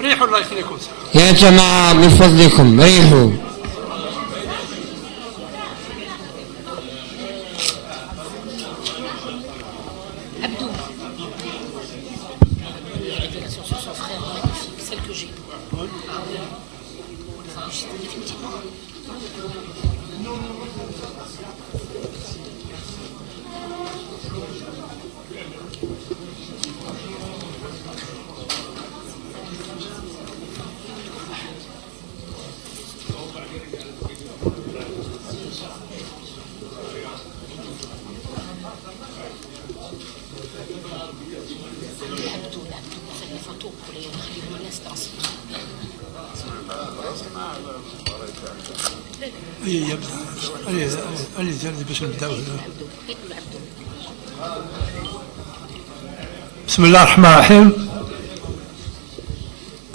ريحوا الله يخليكم. يا جماعة من فضلكم ريحوا. Abdou. La révélation sur son frère magnifique, celle que j'ai. Définitivement. Bismillah ar-Rahman ar-Rahim.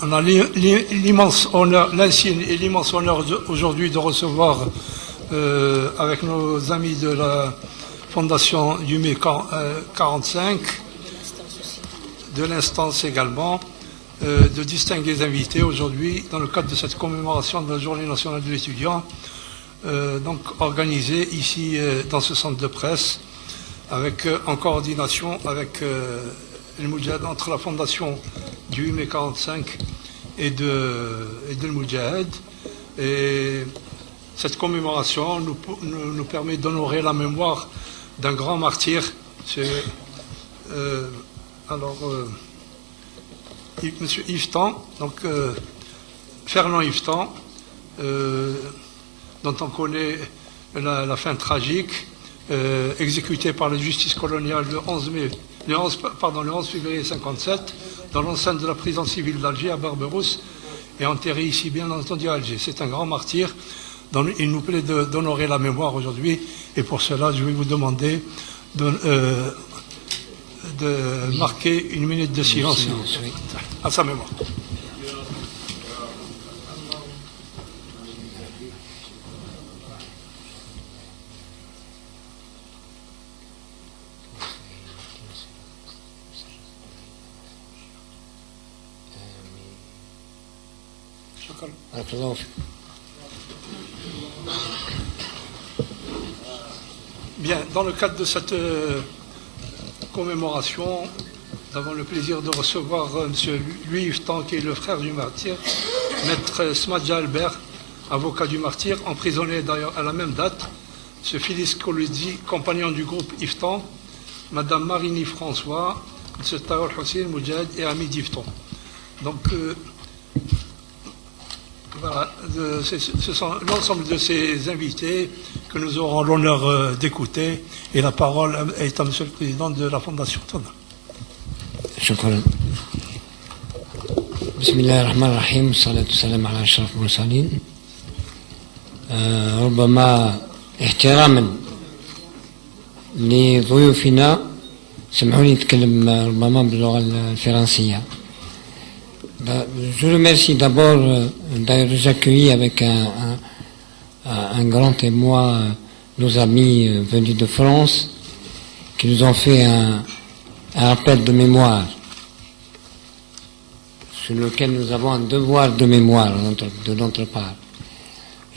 On a l'immense honneur, l'insigne et l'immense honneur aujourd'hui de recevoir avec nos amis de la Fondation du mai 45, de l'instance également, de distingués invités aujourd'hui dans le cadre de cette commémoration de la Journée nationale de l'étudiant, donc organisée ici dans ce centre de presse, avec, en coordination avec le Moudjahid, entre la Fondation du 8 mai 45 et de le Moudjahid. Et cette commémoration nous permet d'honorer la mémoire d'un grand martyr. C'est Monsieur Yvetan, donc Fernand Yvetan, dont on connaît la fin tragique, exécuté par la justice coloniale le 11 février 1957, dans l'enceinte de la prison civile d'Alger à Barberousse, et enterré ici bien entendu à Alger. C'est un grand martyr dont il nous plaît d'honorer la mémoire aujourd'hui, et pour cela je vais vous demander de marquer une minute de silence à sa mémoire. Bien, dans le cadre de cette commémoration, nous avons le plaisir de recevoir M. Louis Yvetan, qui est le frère du martyr, Maître Smadja Albert, avocat du martyr, emprisonné d'ailleurs à la même date, M. Phyllis Koludzi, compagnon du groupe Yvetan, Mme Marini François, M. Taoul Hussein Moudjahid et ami d'Yvetan. Donc, voilà, ce sont l'ensemble de ces invités que nous aurons l'honneur d'écouter, et la parole est à Monsieur le Président de la Fondation. شكرا. بسم الله الرحمن الرحيم والصلاة والسلام على أشرف المرسلين. ربما احتراما لضيوفنا سمحوا لي نتكلم ربما باللغة الفرنسية. Je remercie d'abord d'ailleurs accueilli avec un grand émoi nos amis venus de France qui nous ont fait un rappel de mémoire sur lequel nous avons un devoir de mémoire de notre part.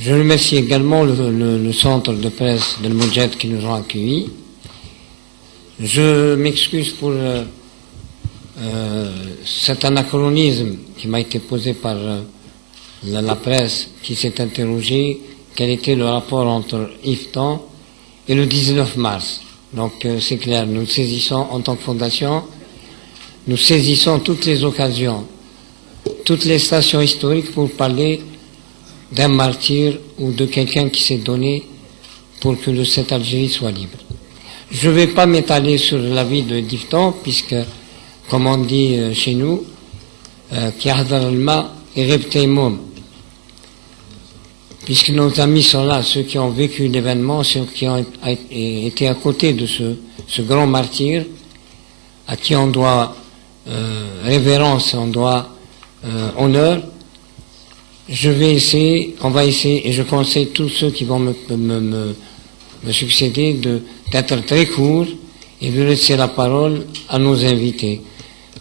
Je remercie également le centre de presse de Moudjahid qui nous ont accueillis. Je m'excuse pour cet anachronisme qui m'a été posé par la presse qui s'est interrogée quel était le rapport entre Yvetan et le 19 mars. Donc c'est clair, nous saisissons en tant que fondation, nous saisissons toutes les occasions, toutes les stations historiques pour parler d'un martyr ou de quelqu'un qui s'est donné pour que cette Algérie soit libre. Je ne vais pas m'étaler sur la vie de Yvetan puisque, comme on dit chez nous, puisque nos amis sont là, ceux qui ont vécu l'événement, ceux qui ont été à côté de ce grand martyr, à qui on doit révérence, on doit honneur. On va essayer, et je conseille tous ceux qui vont me succéder d'être très court et de laisser la parole à nos invités.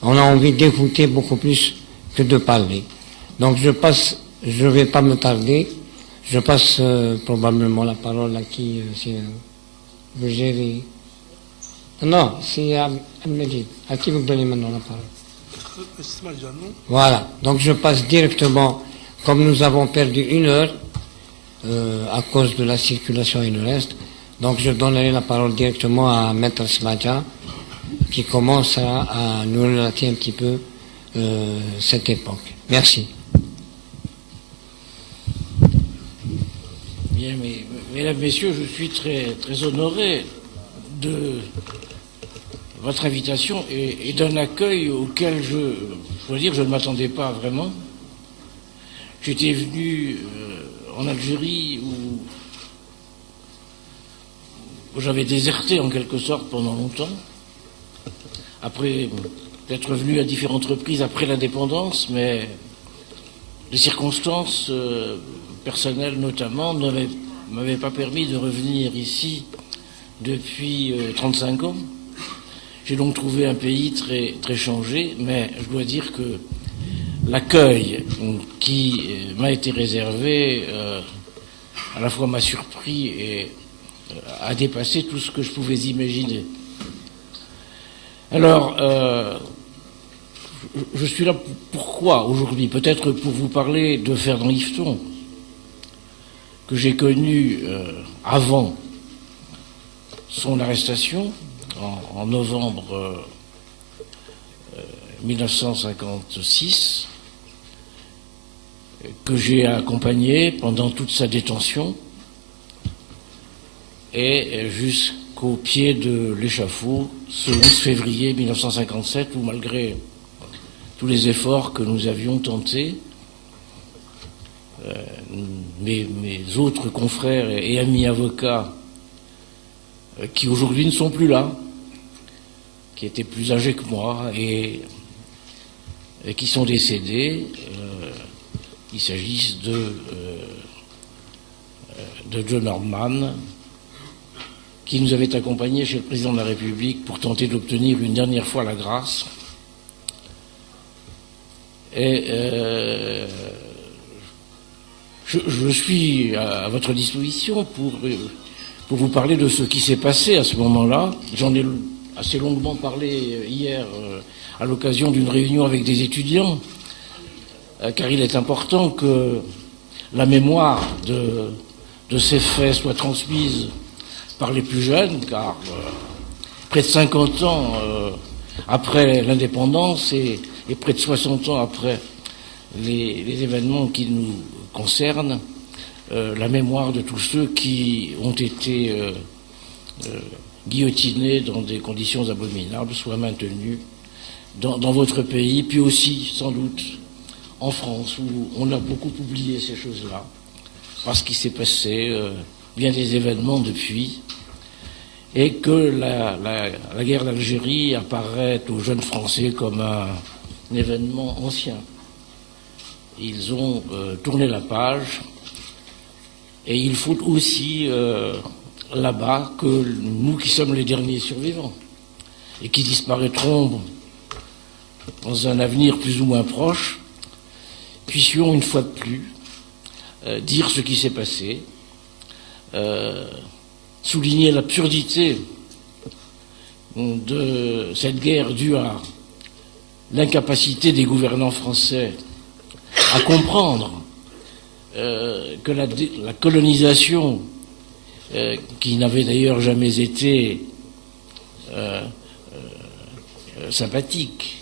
On a envie d'écouter beaucoup plus que de parler. Donc je ne vais pas me tarder, je passe probablement la parole à qui si vous gérez. Non, c'est à Medjid. À qui vous donnez maintenant la parole? Voilà, donc je passe directement, comme nous avons perdu 1 heure à cause de la circulation et le reste, donc je donnerai la parole directement à Maître Smadja, qui commence à nous relater un petit peu cette époque. Merci. Bien, mesdames, messieurs, je suis très, très honoré de votre invitation et d'un accueil auquel je dois dire, je ne m'attendais pas vraiment. J'étais venu en Algérie où j'avais déserté en quelque sorte pendant longtemps, après d'être venu à différentes reprises après l'indépendance, mais les circonstances personnelles notamment ne m'avaient pas permis de revenir ici depuis 35 ans. J'ai donc trouvé un pays très, très changé, mais je dois dire que l'accueil qui m'a été réservé à la fois m'a surpris et a dépassé tout ce que je pouvais imaginer. Alors, je suis là pourquoi aujourd'hui? Peut-être pour vous parler de Ferdinand Yveton, que j'ai connu avant son arrestation, en novembre 1956, que j'ai accompagné pendant toute sa détention et jusqu'au pied de l'échafaud ce 11 février 1957, où malgré tous les efforts que nous avions tentés, mes autres confrères et amis avocats qui aujourd'hui ne sont plus là, qui étaient plus âgés que moi et qui sont décédés, qu'il s'agisse de John Norman, qui nous avait accompagnés chez le président de la République pour tenter d'obtenir une dernière fois la grâce. Et je suis à votre disposition pour vous parler de ce qui s'est passé à ce moment-là. J'en ai assez longuement parlé hier à l'occasion d'une réunion avec des étudiants, car il est important que la mémoire de ces faits soit transmise par les plus jeunes, car près de 50 ans après l'indépendance et près de 60 ans après les événements qui nous concernent, la mémoire de tous ceux qui ont été guillotinés dans des conditions abominables soit maintenue dans votre pays, puis aussi sans doute en France, où on a beaucoup oublié ces choses-là, parce qu'il s'est passé bien des événements depuis, et que la guerre d'Algérie apparaît aux jeunes Français comme un événement ancien. Ils ont tourné la page, et il faut aussi là-bas que nous qui sommes les derniers survivants et qui disparaîtront dans un avenir plus ou moins proche, puissions une fois de plus dire ce qui s'est passé, souligner l'absurdité de cette guerre due à l'incapacité des gouvernants français à comprendre que la colonisation, qui n'avait d'ailleurs jamais été sympathique,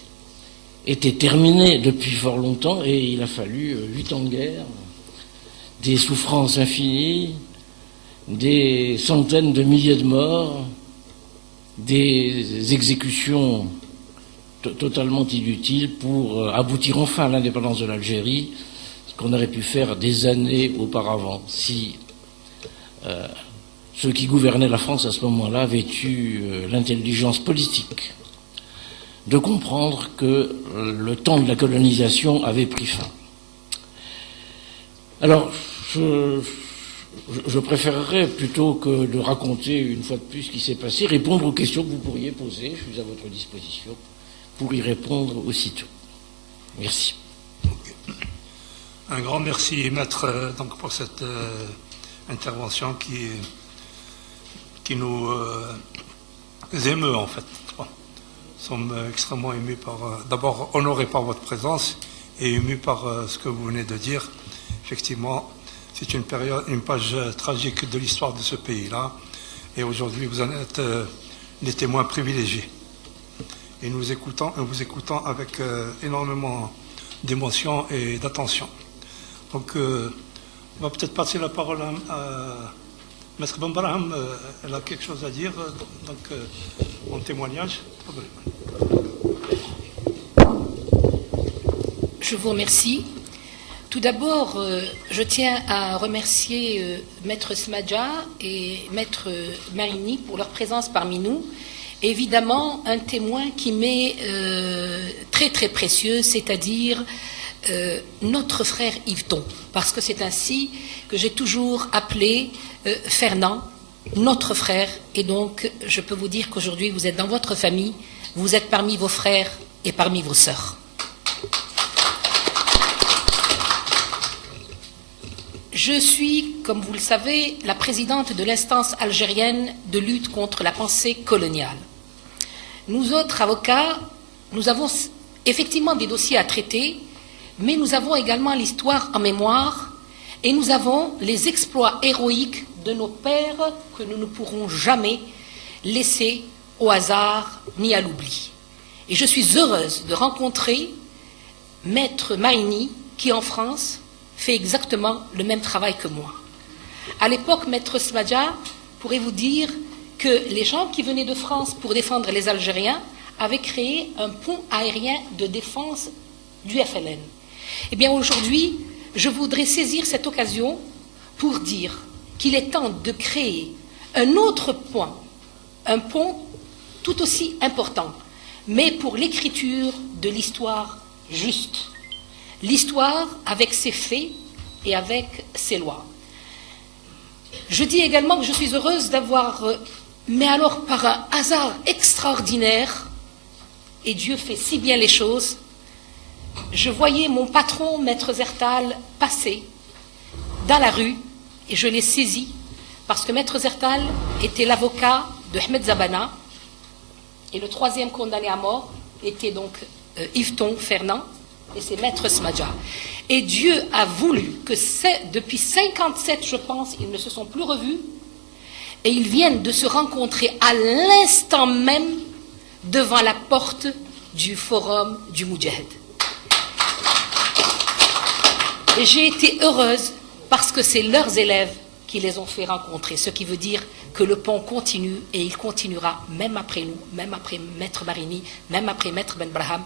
était terminée depuis fort longtemps, et il a fallu 8 ans de guerre, des souffrances infinies, des centaines de milliers de morts, des exécutions totalement inutiles pour aboutir enfin à l'indépendance de l'Algérie, ce qu'on aurait pu faire des années auparavant si ceux qui gouvernaient la France à ce moment-là avaient eu l'intelligence politique de comprendre que le temps de la colonisation avait pris fin. Alors, je préférerais, plutôt que de raconter une fois de plus ce qui s'est passé, répondre aux questions que vous pourriez poser. Je suis à votre disposition pour y répondre aussitôt. Merci. Un grand merci, Maître, donc, pour cette intervention qui nous émeut, en fait. Nous sommes extrêmement émus d'abord honorés par votre présence et émus par ce que vous venez de dire. Effectivement, c'est une page tragique de l'histoire de ce pays-là. Et aujourd'hui, vous en êtes les témoins privilégiés. Et nous vous écoutons avec énormément d'émotion et d'attention. Donc, on va peut-être passer la parole à Maître Benbraham. Elle a quelque chose à dire, en témoignage. Je vous remercie. Tout d'abord, je tiens à remercier Maître Smadja et Maître Marini pour leur présence parmi nous. Évidemment, un témoin qui m'est très très précieux, c'est-à-dire notre frère Yveton, parce que c'est ainsi que j'ai toujours appelé Fernand, notre frère, et donc je peux vous dire qu'aujourd'hui vous êtes dans votre famille, vous êtes parmi vos frères et parmi vos sœurs. Je suis, comme vous le savez, la présidente de l'instance algérienne de lutte contre la pensée coloniale. Nous autres avocats, nous avons effectivement des dossiers à traiter, mais nous avons également l'histoire en mémoire et nous avons les exploits héroïques de nos pères que nous ne pourrons jamais laisser au hasard ni à l'oubli. Et je suis heureuse de rencontrer Maître Marini qui, en France, fait exactement le même travail que moi. À l'époque, Maître Smadja pourrait vous dire que les gens qui venaient de France pour défendre les Algériens avaient créé un pont aérien de défense du FLN. Eh bien, aujourd'hui, je voudrais saisir cette occasion pour dire qu'il est temps de créer un autre point, un pont tout aussi important, mais pour l'écriture de l'histoire juste. L'histoire avec ses faits et avec ses lois. Je dis également que je suis heureuse d'avoir, mais alors par un hasard extraordinaire, et Dieu fait si bien les choses, je voyais mon patron, Maître Zertal, passer dans la rue, et je l'ai saisi, parce que Maître Zertal était l'avocat de Ahmed Zabana, et le troisième condamné à mort était donc Yveton Fernand, et c'est Maître Smadja. Et Dieu a voulu que depuis 57, je pense, ils ne se sont plus revus, et ils viennent de se rencontrer à l'instant même devant la porte du forum du Moudjahid. Et j'ai été heureuse parce que c'est leurs élèves qui les ont fait rencontrer, ce qui veut dire que le pont continue et il continuera même après nous, même après Maître Marini, même après Maître Benbraham.